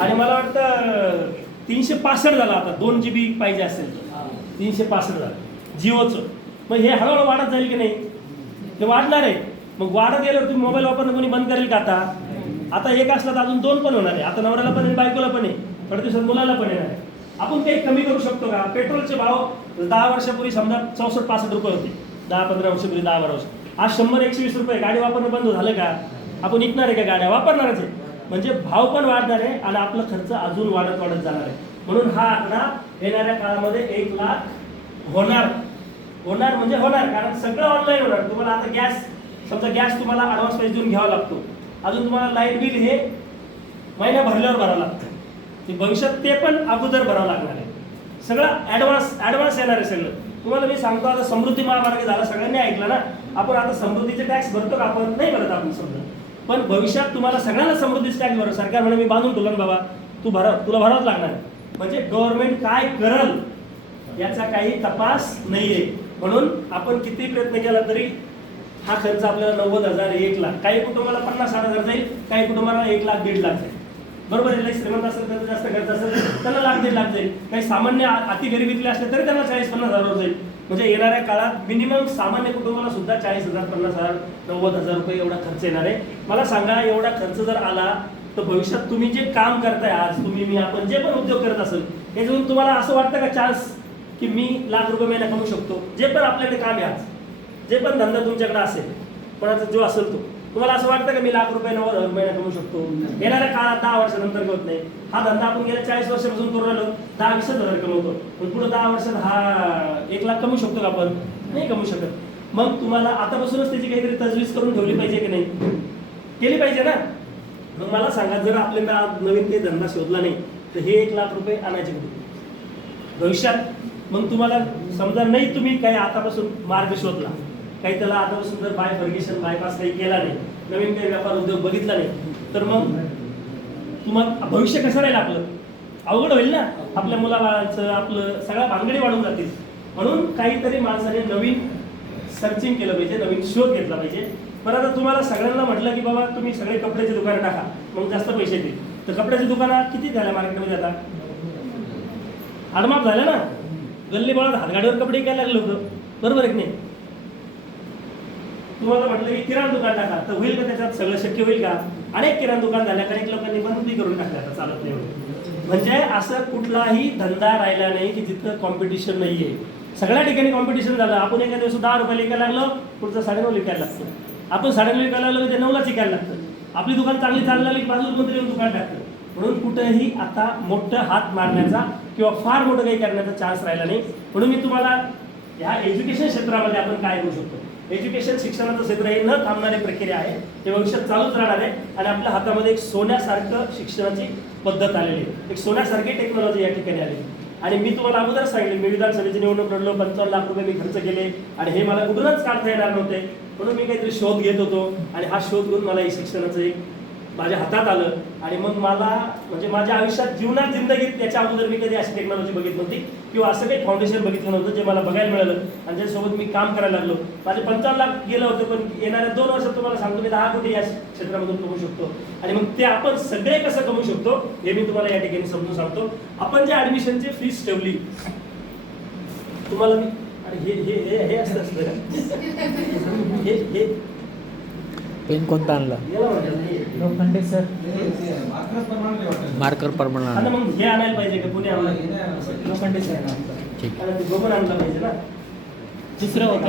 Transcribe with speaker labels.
Speaker 1: आणि मला वाटतं तीनशे पासष्ट झालं आता. दोन जी बी पाहिजे असेल तर. तीनशे पासष्ट झालं. जिओचं. मग हे हळूहळू वाढत जाईल की नाही? ते वाढणार आहे. मग वाढत गेल्यावर तुम्ही मोबाईल वापरणं कोणी बंद करेल का आता? आता एक असला तर अजून दोन पण होणार आहे. आता नवऱ्याला पण आहे बायकोला पण आहे. थोड्या दिवसात मुलाला पण येणार आहे. आपण काही कमी करू शकतो का? पेट्रोलचे भाव दहा वर्षापूर्वी समजा चौसष्ट पासष्ट रुपये होते. दहा पंधरा वर्षापूर्वी दहा बारा वर्ष. आज शंभर एकशे वीस रुपये. गाडी वापरणं बंद झालं का? आपण विकणार आहे का गाड्या? वापरणारच आहे. म्हणजे भाव पण वाढणार आहे आणि आपला खर्च अजून वाढत वाढत जाणार आहे. म्हणून हा आकडा येणाऱ्या काळामध्ये एक लाख होणार. होणार म्हणजे होणार कारण सगळं ऑनलाईन होणार. तुम्हाला आता गॅस समजा गॅस तुम्हाला ॲडव्हान्स पैसे देऊन घ्यावा लागतो. अजून तुम्हाला लाइट बिल हे महिना भरल्यावर भरावं लागतं. ते भविष्यात ते पण अगोदर भरावं लागणार आहे. सगळं ॲडव्हान्स ॲडव्हान्स येणार आहे सगळं. तुम्हाला मी सांगतो आता समृद्धी महामार्ग झाला सगळ्यांनी ऐकलं ना? आपण आता समृद्धीचे टॅक्स भरतो का? आपण नाही भरत आपण समजा पण भविष्यात तुम्हाला सगळ्यांना संबंधित टॅक्स भरा सरकार म्हणे मी बांधून ठेवलं बाबा तू भरा तुला भरावंच लागणार. म्हणजे गव्हर्नमेंट काय करल याचा काही तपास नाहीये. म्हणून आपण किती प्रयत्न केला तरी हा खर्च आपल्याला नव्वद हजार एक लाख काही कुटुंबाला पन्नास साठ हजार जाईल काही कुटुंबाला एक लाख दीड लाख जाईल. बरोबर आहे लई श्रीमंत असेल तर जास्त खर्च असेल त्यांना लाख दीड लाख जाईल. काही सामान्य अति गरिबीतले असले तरी त्यांना चाळीस पन्नास हजार जाईल. म्हणजे येणाऱ्या काळात मिनिमम सामान्य कुटुंबाला सुद्धा चाळीस हजार पन्नास हजार नव्वद हजार रुपये एवढा खर्च येणार आहे. मला सांगा एवढा खर्च जर आला तर भविष्यात तुम्ही जे काम करताय आज तुम्ही मी आपण जे पण उद्योग करत असेल याच्यातून तुम्हाला असं वाटतं का चान्स की मी लाख रुपये महिना कमवू शकतो? जे पण आपल्याकडे काम आहे आज जे पण धंदा तुमच्याकडे असेल कोणाचा जो असेल तो. तुम्हाला असं वाटतं का मी लाख रुपये नव्वद हजार महिना कमवू शकतो? येणाऱ्या काळात दहा वर्षानंतर कळत नाही. हा धंदा आपण गेल्या चाळीस वर्षापासून करून राहिलो दहा वीस हजार कमवतो. पण पुढे दहा वर्षात हा एक लाख कमवू शकतो का आपण? नाही कमवू शकत. मग तुम्हाला आतापासूनच त्याची काहीतरी तजवीज करून ठेवली पाहिजे की नाही? केली पाहिजे ना? मग मला सांगा जर आपल्याला नवीन काही धंदा शोधला नाही तर हे एक लाख रुपये आणायचे भविष्यात? मग तुम्हाला समजा नाही तुम्ही काही आतापासून मार्ग शोधला काही त्याला आतापासून जर बाय फर्गेशन बायपास काही केला नाही. नवीन काही व्यापार उद्योग बघितला नाही. तर मग तुम्हाला भविष्य कसं राहील आपलं? अवघड होईल ना? आपल्या मुलाबाळांचं आपलं सगळ्या भानगडी वाढून जातील. म्हणून काहीतरी माणसाने नवीन सर्चिंग केलं पाहिजे नवीन शोध घेतला पाहिजे. पण आता तुम्हाला सगळ्यांना म्हटलं की बाबा तुम्ही सगळे कपड्याचे दुकानं टाका. मग जास्त पैसे दे. तर कपड्याची दुकानं किती झाल्या मार्केटमध्ये आता? आडमाप झालं ना? गल्ली बोळात हातगाडीवर कपडे घ्यायला लागले होतं बरोबर आहे की नाही? तुम्हाला म्हटलं की किराणा दुकान टाका तर होईल का त्याच्यात? सगळं शक्य होईल का? अनेक किराणा दुकान झाल्या अनेक लोकांनी बंदी करून टाकल्या आता चालत नाही म्हणजे असं कुठलाही धंदा राहिला नाही की जिथं कॉम्पिटिशन नाहीये. सगळ्या ठिकाणी कॉम्पिटिशन झालं. आपण एका दिवस दहा रुपयाला विकायला लागलो पुढचं साडेनऊ विकायला लागतं. आपण साडेनऊ विकायला लागलो की ते नऊलाच विकायला लागतं. आपली दुकान चांगली चालली लागली की बाजूला कोणतरी येऊन दुकान टाकतं. म्हणून कुठंही आता मोठं हात मारण्याचा किंवा फार मोठं काही करण्याचा चान्स राहिला नाही. म्हणून मी तुम्हाला ह्या एज्युकेशन क्षेत्रामध्ये आपण काय करू शकतो? एज्युकेशन शिक्षणाचं क्षेत्र हे न थांबणारी प्रक्रिया आहे. ते भविष्यात चालूच राहणार आहे. आणि आपल्या हातामध्ये एक सोन्यासारखं शिक्षणाची पद्धत आलेली आहे. एक सोन्यासारखी टेक्नॉलॉजी या ठिकाणी आली आणि मी तुम्हाला अगोदर सांगितले मी विधानसभेची निवडणूक लढलो पंचावन्न लाख रुपये मी खर्च केले. आणि हे मला कुठूनच काढता येणार नव्हते. म्हणून मी काहीतरी शोध घेत होतो. आणि हा शोध घेऊन मला हे शिक्षणाचं एक माझ्या हातात आलं आणि मग मला म्हणजे माझ्या आयुष्यात जीवनात जिंदगीत त्याच्या अगोदर मी कधी अशी टेक्नॉलॉजी बघितली नव्हती किंवा असं काही फाउंडेशन बघितलं नव्हतं जे मला बघायला मिळालं आणि त्याच्यासोबत मी काम करायला लागलो माझे पंचावन्न लाख गेलं होतं पण येणाऱ्या दोन वर्षात तुम्हाला सांगतो मी दहा कोटी या क्षेत्रामधून कमवू शकतो आणि मग ते आपण सगळे कसं कमवू शकतो हे मी तुम्हाला या ठिकाणी समजून सांगतो आपण जे ऍडमिशनची फीस ठेवली तुम्हाला मी हे हे हे हे असं असतं? हे हे
Speaker 2: पेन कोणता आणला.
Speaker 3: लोखंडे सर.
Speaker 2: मार्कर
Speaker 1: आता मग हे आणायला पाहिजे का? पुणे आणायला?
Speaker 3: लोखंडे सर
Speaker 2: ठीक.
Speaker 1: आणलं पाहिजे ना.
Speaker 3: दुसरं होतं.